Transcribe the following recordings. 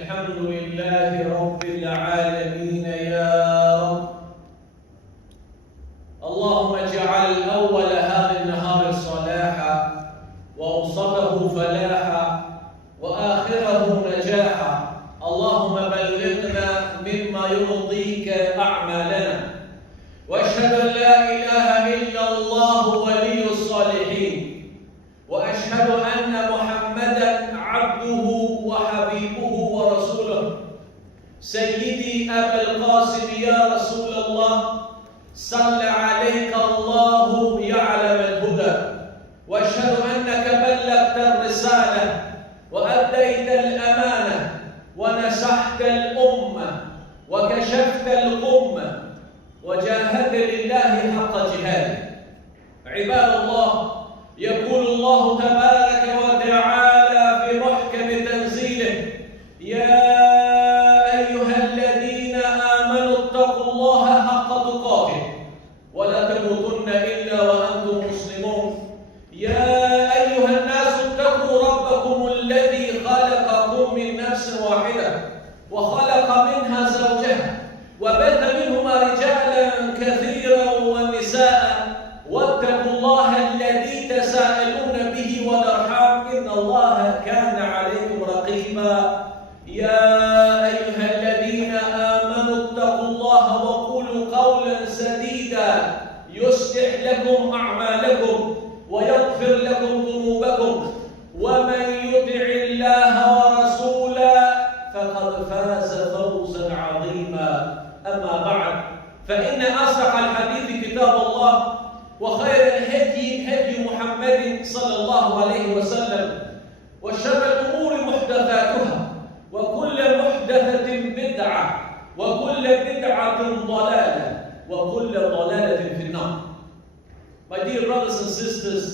الحمد لله رب العالمين يا رب. اللهم اجعل أول هذا النهار صلاحا وأوسطه فلاحا وآخره نجاحا. اللهم بلغنا مما يرضيك أعمالنا. وأشهد أن لا إله إلا الله ولي الصالحين، وأشهد أن محمدا عبده وحبيبه ورسوله. سيدي أبا القاسم يا رسول الله، صل عليك الله يعلم الهدى. وأشهد أنك بلغت الرسالة وأديت الأمانة ونصحت الأمة وكشفت الغمة وجاهدت لله حق جهاده. عباد الله، يقول الله تبارك وتعالى في محكم تنزيله: يا أيها الذين آمنوا اتقوا الله حق تقاته ولا تموتن إلا وأنتم مسلمون. يا أيها الناس اتقوا ربكم الذي خلقكم من نفس واحدة وخلق منها زوجها وبث منهما رجالا كثيرا ونساء، واتقوا الله الذي تساءلون به والأرحام إن الله كان عليكم رقيبا. يا أيها الذين آمنوا اتقوا الله وقولوا قولا سديدا يصلح لكم أعمالكم ويغفر لكم ذنوبكم، ومن يطع الله ورسوله فقد فاز فوزا عظيما. أما بعد، فإن أصدق الحديث كتاب الله، وخير الهدي هدي محمد صلى الله عليه وسلم، وشر الأمور محدثاتها، وكل محدثة بدعة، وكل بدعة ضلالة، وكل ضلالة في النار. My dear brothers and sisters,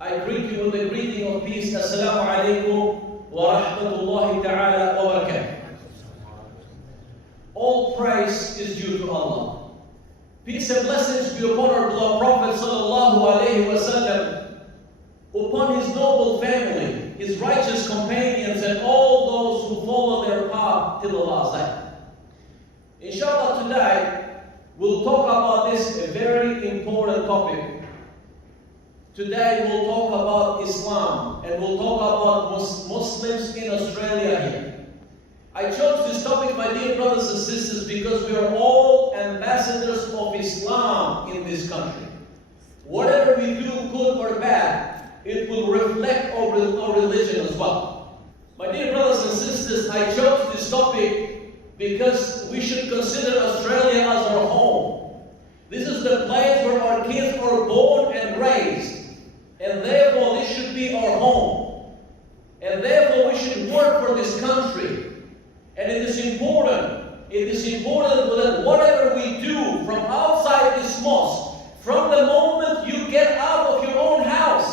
I greet you with the greeting of peace. Assalamu alaikum wa rahmatullahi ta'ala wa barakatuh. All praise is due to Allah. Peace and blessings be upon our beloved Prophet sallallahu alaihi wasallam, upon his noble family, his righteous companions, and all those who follow their path till the last day. Inshallah, today we'll talk about this very important topic. Today we'll talk about Islam, and we'll talk about Muslims in Australia here. I chose this topic, my dear brothers and sisters, because we are all ambassadors of Islam in this country. Whatever we do, good or bad, it will reflect our religion as well. My dear brothers and sisters, I chose this topic because we should consider Australia as our home. This is the place where our kids are born and raised, and therefore this should be our home. And therefore we should work for this country. And it is important that whatever we do from outside this mosque, from the moment you get out of your own house,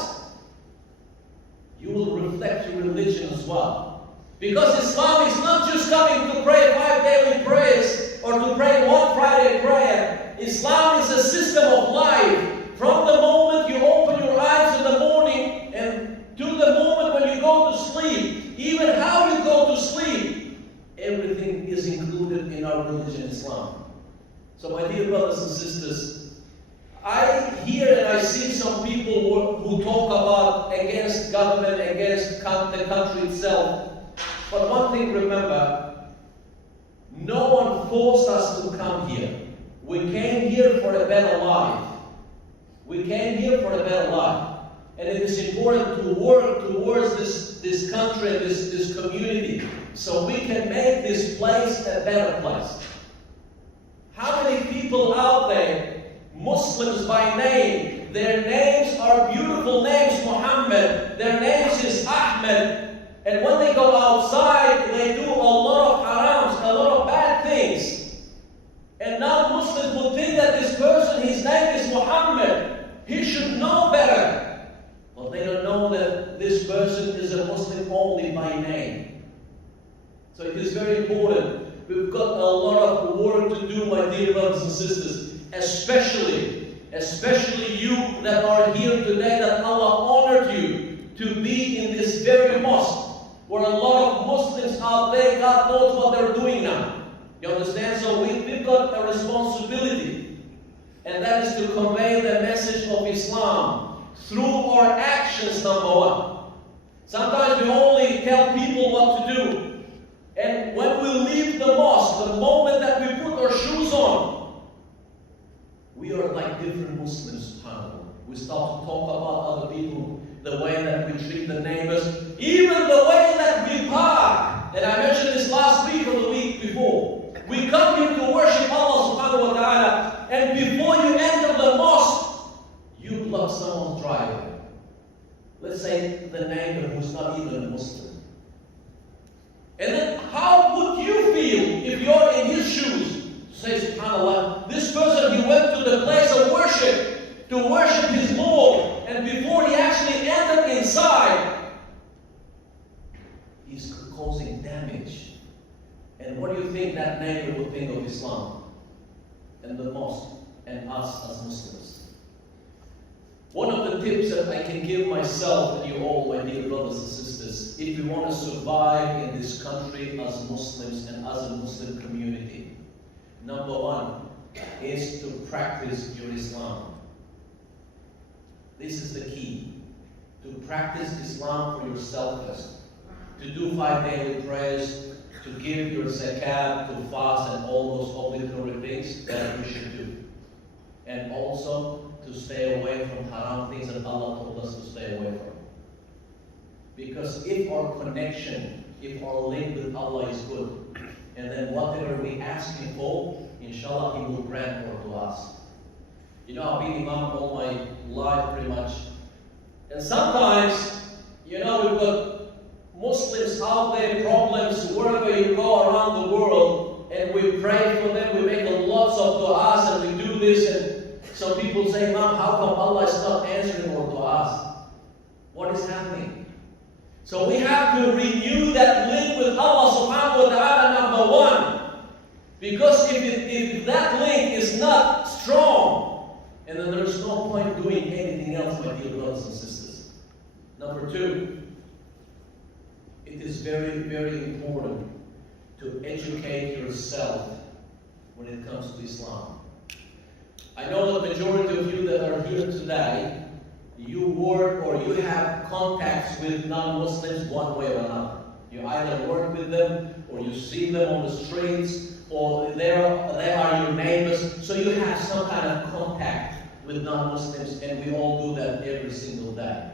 you will reflect your religion as well. Because Islam is not just coming to pray 5 daily prayers or to pray 1 Friday prayer. Islam is a system of life. From the moment you open your eyes in the morning and to the moment when you go to sleep, even how you go to sleep, everything is included in our religion, Islam. So my dear brothers and sisters, I hear and I see some people who talk about against government, against the country itself. But one thing remember, no one forced us to come here. We came here for a better life. We came here for a better life. And it is important to work towards this country, this community, so we can make this place a better place. How many people out there, Muslims by name, their names are beautiful names, Muhammad, their names is Ahmed, and when they go outside, they do a lot of harams, a lot of bad things. And now Muslims will think that this person, his name is Muhammad, he should know better. Well, they don't know that this person is a Muslim only by name. So it is very important. We've got a lot of work to do, my dear brothers and sisters, especially you that are here today, that Allah honored you to be in this very mosque. where a lot of Muslims out there, God knows what they're doing now. You understand? So we've got a responsibility, and that is to convey the message of Islam through our actions, number one. Sometimes we only tell people what to do. And when we leave the mosque, the moment that we put our shoes on, we are like different Muslims, subhanAllah. We start to talk about other people, the way that we treat the neighbors, even the way that we park. And I mentioned this last week or the week before. We come here to worship Allah subhanahu wa ta'ala, and before you enter the mosque, you block someone's driveway. Let's say the neighbor who's not even a Muslim. And then how would you feel if you're in his shoes? Say, subhanAllah, this person, he went to the place of worship to worship his Lord, and before he actually entered inside, he's causing damage. And what do you think that neighbor would think of Islam and the mosque and us as Muslims? One of the tips that I can give myself and you all, my dear brothers and sisters, if we want to survive in this country as Muslims and as a Muslim community, number one is to practice your Islam. This is the key. To practice Islam for yourself first. To do 5 daily prayers, to give your zakat, to fast, and all those obligatory things that we should do. And also to stay away from haram things that Allah told us to stay away from. Because if our connection, if our link with Allah is good, and then whatever we ask Him for, inshallah He will grant more to us. You know, I've been Imam all my life pretty much. And sometimes, you know, we've got Muslims out there, problems wherever you go around the world, and we pray for them, we make lots of du'as, and we do this, and some people say, Mom, how come Allah is not answering our du'as? What is happening? So we have to renew that link with Allah subhanahu wa ta'ala, number one. Because if that link is not strong, and then there's no point doing anything else, my dear brothers and sisters. Number two, it is very, very important to educate yourself when it comes to Islam. I know the majority of you that are here today, you work or you have contacts with non-Muslims one way or another. You either work with them, or you see them on the streets, or they are your neighbors. So you have some kind of contact with non-Muslims, and we all do that every single day.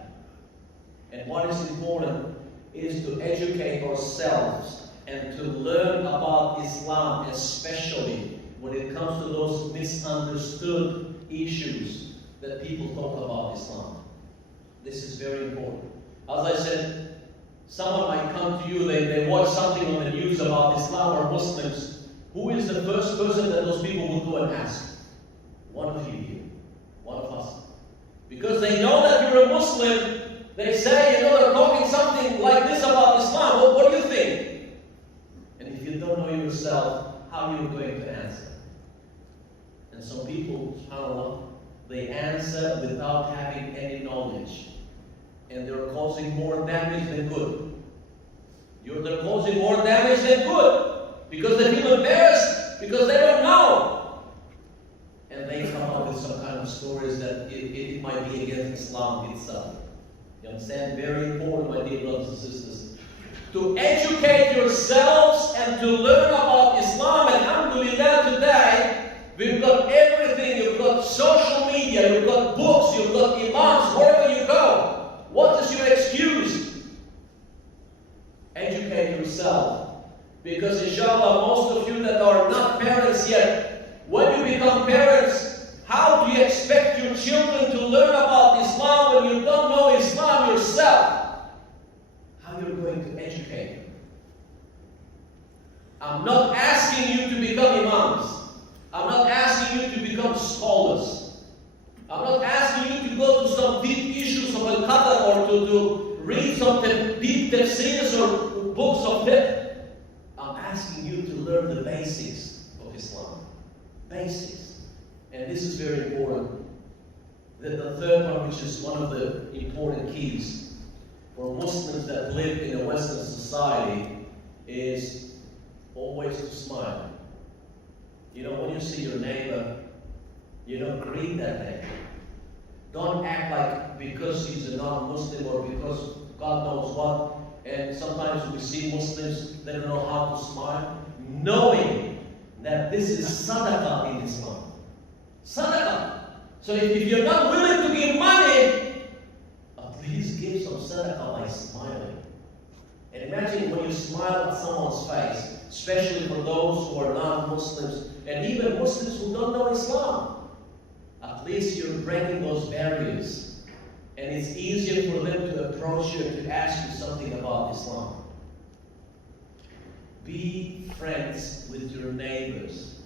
And what is important is to educate ourselves and to learn about Islam, especially when it comes to those misunderstood issues that people talk about Islam. This is very important. As I said, someone might come to you, they watch something on the news about Islam or Muslims. Who is the first person that those people will go and ask? One of you here, one of us. Because they know that you're a Muslim, they say, you know, they're talking something like this about Islam. What do you think? And if you don't know yourself, how are you going to answer? And some people, subhanAllah, they answer without having any knowledge. And they're causing more damage than good. They're causing more damage than good. Because they feel embarrassed, because they don't know. And they come up with some kind of stories that it might be against Islam itself. You understand? Very important, my dear brothers and sisters. To educate yourselves and to learn about Islam. Alhamdulillah, today, we've got everything. You've got social media, you've got books, you've got imams, wherever you go. What is your excuse? Educate yourself. Because inshallah, most of you that are not parents yet, when you become parents, how do you expect your children to learn about Islam when you don't know Islam yourself? How are you going to educate them? I'm not asking you to become imams. I'm not asking you to become scholars. I'm not asking you to go to some deep issues of al-qadr or to read some deep tafsirs or books of fiqh. I'm asking you to learn the basics of Islam. Basics. And this is very important. The third one, which is one of the important keys, for Muslims that live in a Western society is always to smile. You know, when you see your neighbor, you don't greet that neighbor. Don't act like because he's a non-Muslim or because God knows what. And sometimes we see Muslims, they don't know how to smile, knowing that this is sadaqah in Islam. Sadaqah. So if you're not willing to give money, at least give some sadaqah by smiling. And imagine when you smile at someone's face, especially for those who are non-Muslims, and even Muslims who don't know Islam. At least you're breaking those barriers. And it's easier for them to approach you and to ask you something about Islam. Be friends with your neighbors.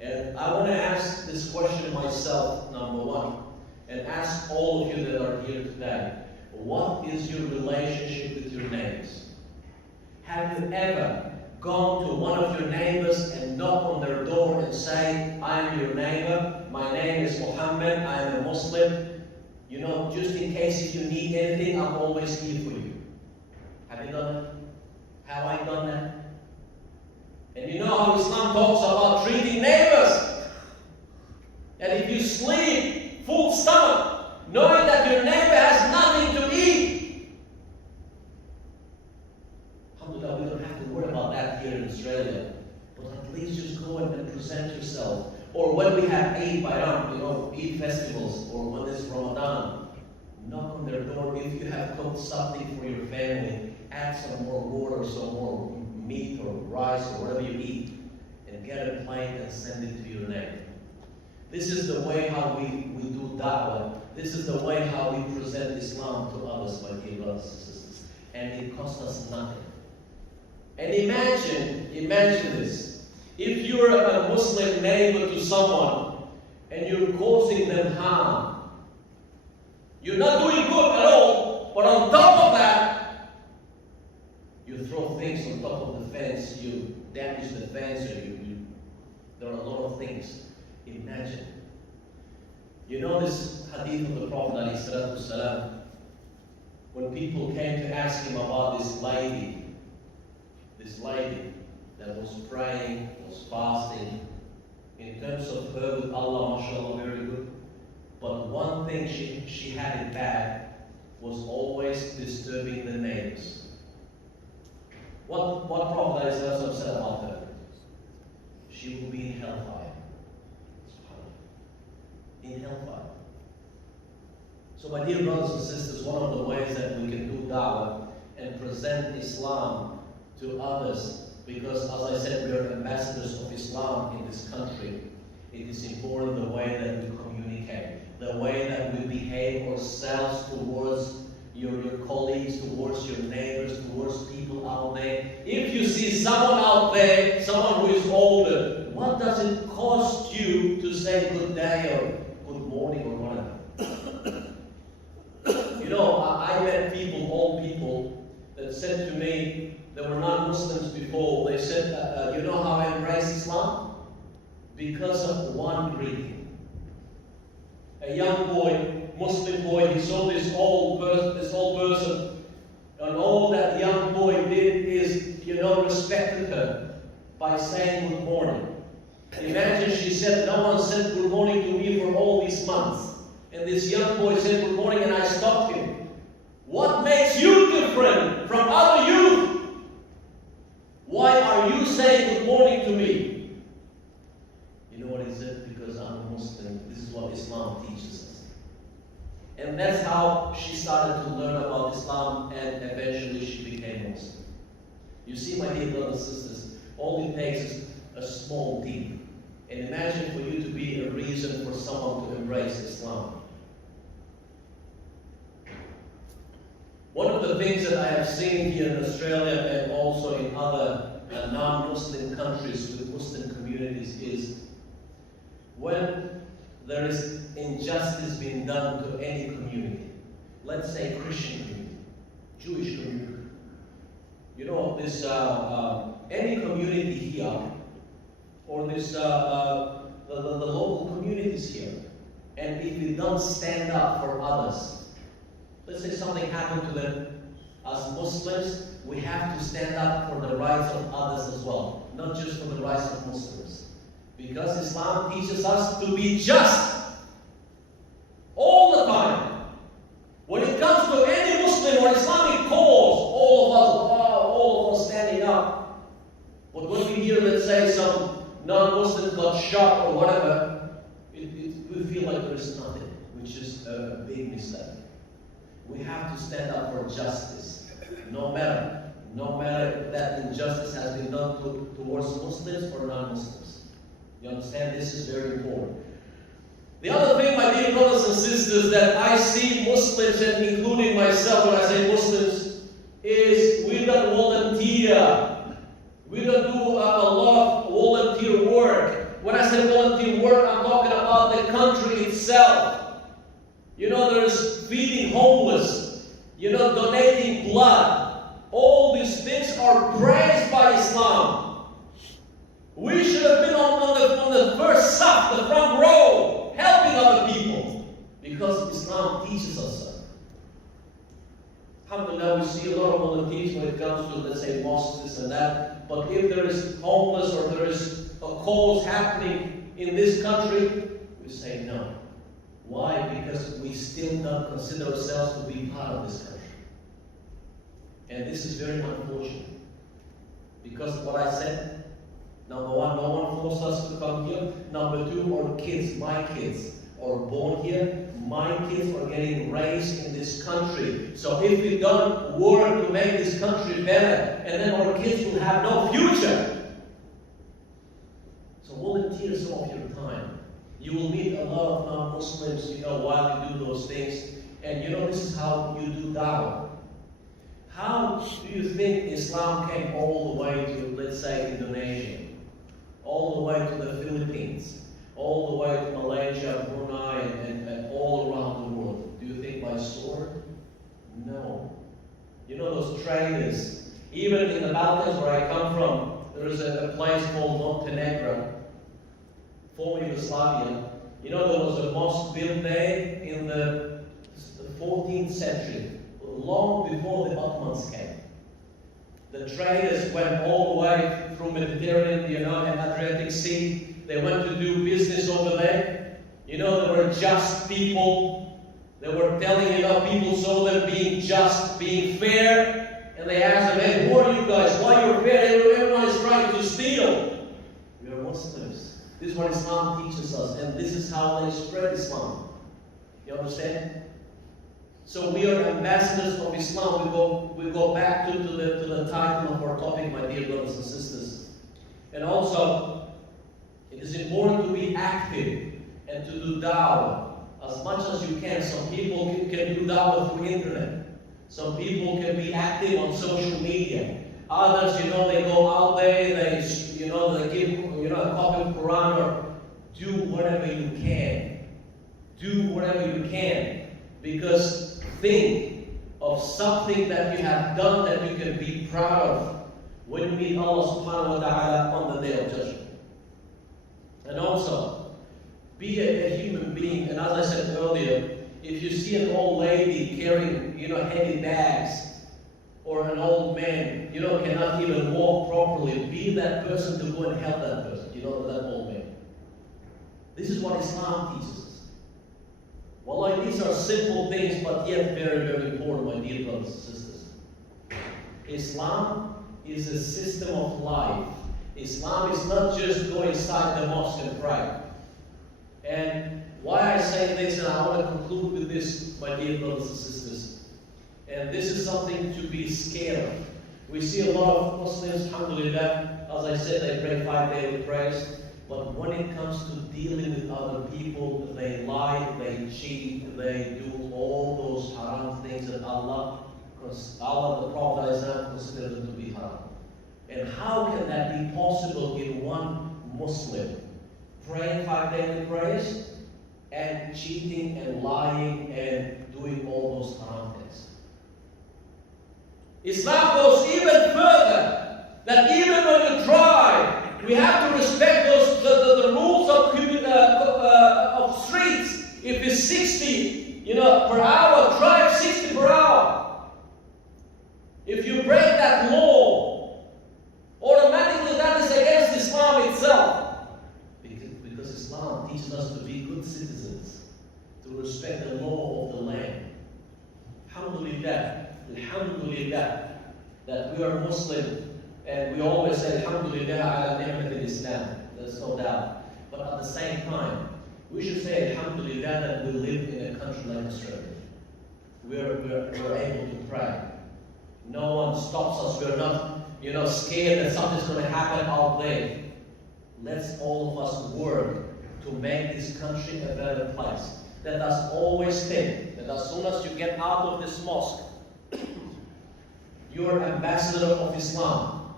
And I want to ask this question myself, number one, and ask all of you that are here today. What is your relationship with your neighbors? Have you ever gone to one of your neighbors and knock on their door and say, I am your neighbor, my name is Muhammad, I am a Muslim. You know, just in case if you need anything, I'm always here for you. Have you done that? Have I done that? And you know how Islam talks about treating neighbors. And if you sleep full stomach, knowing that your neighbor has nothing to eat, alhamdulillah, we don't have to worry about that here in Australia. But at least just go and present yourself. Or when we have Eid Bayram, you know, Eid festivals, or when it's Ramadan, knock on their door. If you have cooked something for your family, add some more water, some more meat or rice or whatever you eat, and get a plate and send it to your neighbor. This is the way how we do da'wah. This is the way how we present Islam to others, my dear brothers and sisters. And it costs us nothing. And imagine this. If you're a Muslim neighbor to someone and you're causing them harm, you're not doing good at all, but on top of that, you throw things on top of the fence, you damage the fence, or there are a lot of things. Imagine. You know this hadith of the Prophet ﷺ, when people came to ask him about this lady that was praying, was fasting. In terms of her with Allah, mashallah, very good. But one thing she had it bad was always disturbing the neighbors. What Prophet ﷺ said about her? She will be in hellfire. In hellfire. So my dear brothers and sisters, one of the ways that we can do da'wah and present Islam to others, because as I said, we are ambassadors of Islam in this country, it is important the way that we communicate, the way that we behave ourselves towards your colleagues, towards your neighbors, towards people out there. If you see someone out there, someone who is older, what does it cost you to say good day or good morning or whatever? You know, I met people, old people, that said to me, they were non-Muslims before, they said, you know how I embrace Islam? Because of one greeting. A young boy, Muslim boy, he saw this old person, and all that young boy did is, you know, respected her by saying good morning. Imagine, she said, no one said good morning to me for all these months. And this young boy said good morning and I stopped him. What makes you different from other youth? Why are you saying good morning to me? You know what he said? Because I'm a Muslim. This is what Islam teaches us. And that's how she started to learn about Islam, and eventually she became Muslim. You see, my dear brothers and sisters, all it takes is a small deed. And imagine for you to be a reason for someone to embrace Islam. One of the things that I have seen here in Australia and also in other non-Muslim countries with Muslim communities is when there is injustice being done to any community, let's say Christian community, Jewish community, you know, this any community here, or this the local communities here, and if we don't stand up for others, let's say something happened to them, as Muslims, we have to stand up for the rights of others as well, not just for the rights of Muslims. Because Islam teaches us to be just all the time. When it comes to any Muslim or Islamic cause, all of us standing up. But when we hear, let's say, some non-Muslims got shot or whatever, we feel like there is nothing, which is a big mistake. We have to stand up for justice, no matter if that injustice has been done towards Muslims or non-Muslims. You understand? This is very important. The other thing, my dear brothers and sisters, that I see Muslims, and including myself when I say Muslims, is we don't volunteer. We don't do a lot of volunteer work. When I say volunteer work, I'm talking about the country itself. You know, there's feeding homeless, you know, donating blood. All these things are praised by Islam. We should have been on the first saf, the front row, helping other people, because Islam teaches us so. Alhamdulillah, we see a lot of volunteers when it comes to, let's say, mosques, this and that. But if there is homeless or there is a cause happening in this country, we say no. Why? Because we still don't consider ourselves to be part of this country. And this is very unfortunate. Because of what I said, number one, no one forced us to come here. Number two, our kids, my kids, are born here. My kids are getting raised in this country. So if we don't work to make this country better, and then our kids will have no future. So volunteer some of your time. You will meet a lot of non-Muslims, you know, while you do those things. And you know, this is how you do dawah. How do you think Islam came all the way to, let's say, Indonesia? All the way to the Philippines? All the way to Malaysia, Brunei, and all around the world? Do you think by sword? No. You know those traders, even in the Balkans where I come from, there is a place called Montenegro, former Yugoslavia. You know, there was a mosque built there in the 14th century, long before the Ottomans came. The traders went all the way through Mediterranean, you know, and Adriatic Sea. They went to do business over there. You know, they were just people. They were telling, you know, people saw them being just, being fair. And they asked them, hey, who are you guys? Why you're fair? Everyone is trying to steal. We are Muslims. This is what Islam teaches us. And this is how they spread Islam. You understand? So we are ambassadors of Islam. We go back to the title of our topic, my dear brothers and sisters. And also, it is important to be active and to do dawah as much as you can. Some people can do dawah through internet. Some people can be active on social media. Others, you know, they go out there, they give, you know, a copy of the Quran, or do whatever you can. Do whatever you can. Because think of something that you have done that you can be proud of when you meet Allah subhanahu wa ta'ala on the day of judgment. And also, be a human being. And as I said earlier, if you see an old lady carrying, you know, heavy bags, or an old man, you know, cannot even walk properly, be that person to go and help that person, you know, that old man. This is what Islam teaches us. Well, these are simple things, but yet very, very important, my dear brothers and sisters. Islam is a system of life. Islam is not just go inside the mosque and pray. And why I say this, and I want to conclude with this, my dear brothers and sisters. And this is something to be scared of. We see a lot of Muslims, alhamdulillah, as I said, they pray 5 daily prayers. But when it comes to dealing with other people, they lie, they cheat, they do all those haram things that Allah, the Prophet considers them to be haram. And how can that be possible in one Muslim? Praying 5 daily prayers and cheating and lying and doing all those haram things. Islam goes even further, that even when you drive, we have to respect the rules of streets. If it's 60, you know, per hour, drive 60 per teaches us to be good citizens, to respect the law of the land. Alhamdulillah, Alhamdulillah, that we are Muslim, and we always say Alhamdulillah ala ni'mat al-Islam. There's no doubt. But at the same time, we should say Alhamdulillah that we live in a country like Australia. We're able to pray. No one stops us. We're not, scared that something's going to happen out there. Let's all of us work to make this country a better place. Let us always think that as soon as you get out of this mosque, you're an ambassador of Islam.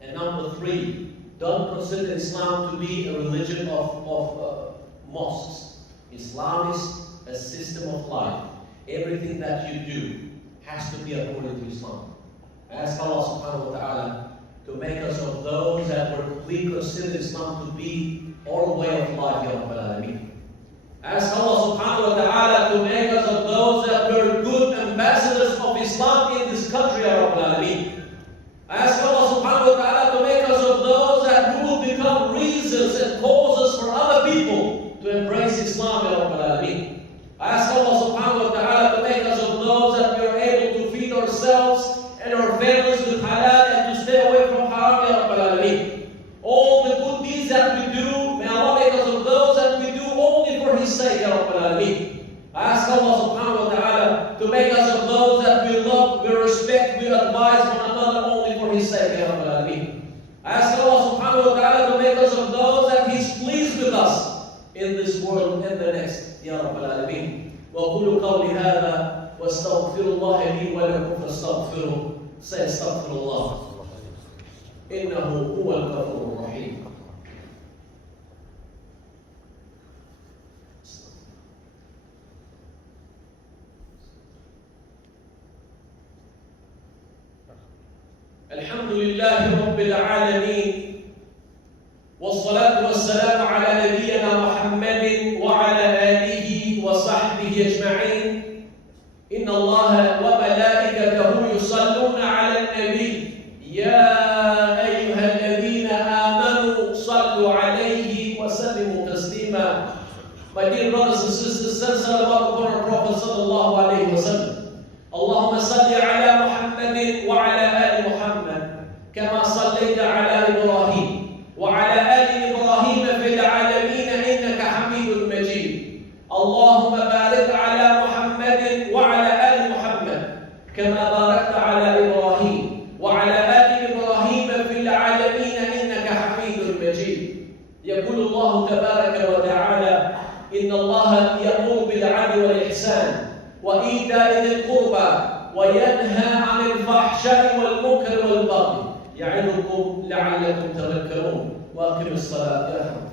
And number 3, don't consider Islam to be a religion of mosques. Islam is a system of life. Everything that you do has to be according to Islam. Ask Allah subhanahu wa ta'ala to make us of those that we consider Islam to be our way of life, Ya Rabbal Alameen. Ask Allah subhanahu wa ta'ala to make us of those that we're good ambassadors of Islam in this country, Ya Rabbal Alameen. Ask Allah subhanahu wa ta'ala to make us of those that who will become reasons and causes for other people to embrace Islam, Ya Rabbal Alameen. Ask Allah subhanahu wa ta'ala to make us of those that we are able to feed ourselves and our families with halal and to stay away from haram, Ya Rabbal Alameen. All the good deeds that we do, may Allah make us of those that we do only for His sake, Ya Rabbal Alameen. Ask Allah subhanahu wa ta'ala to make us of those that we love, we respect, we advise one another only for His sake, Ya Rabbal Alameen. Ask Allah subhanahu wa ta'ala to make us of those that He's pleased with us in this world and the next, Ya Rabbal Alameen. وَقُولُوا قَوْلِ هَذَا وَاسْتَغْفِرُ اللَّهَ لِي وَلَكُمْ فَاسْتَغْفِرُوا. Say astaghfirullah. إِنَّهُ هُوَ الْغَفُورُ الرَّحِيمُ. الحمد لله رب العالمين والصلاة والسلام على نبينا محمد وعلى آله وصحبه أجمعين. إن الله وملائكته يصلون على النبي يا أيها الذين آمنوا صلوا عليه وسلموا تسليما. My dear brothers and sisters, send salawat upon our Prophet sallallahu alayhi wa sallam. اللهم صل على محمد وعلى آل محمد كما صليت على إبراهيم وعلى آل إبراهيم في العالمين إنك حميد مجيد. اللهم بارك على محمد وعلى آل محمد كما باركت على إبراهيم وعلى آل إبراهيم في العالمين إنك حميد مجيد. يقول الله تبارك وتعالى إن الله يأمر بالعدل والإحسان وإيتاء ذي القربى وينهى عن الفحشاء والمنكر والبغي يعظكم لعلكم تذكرون. وأقم الصلاة يا رب.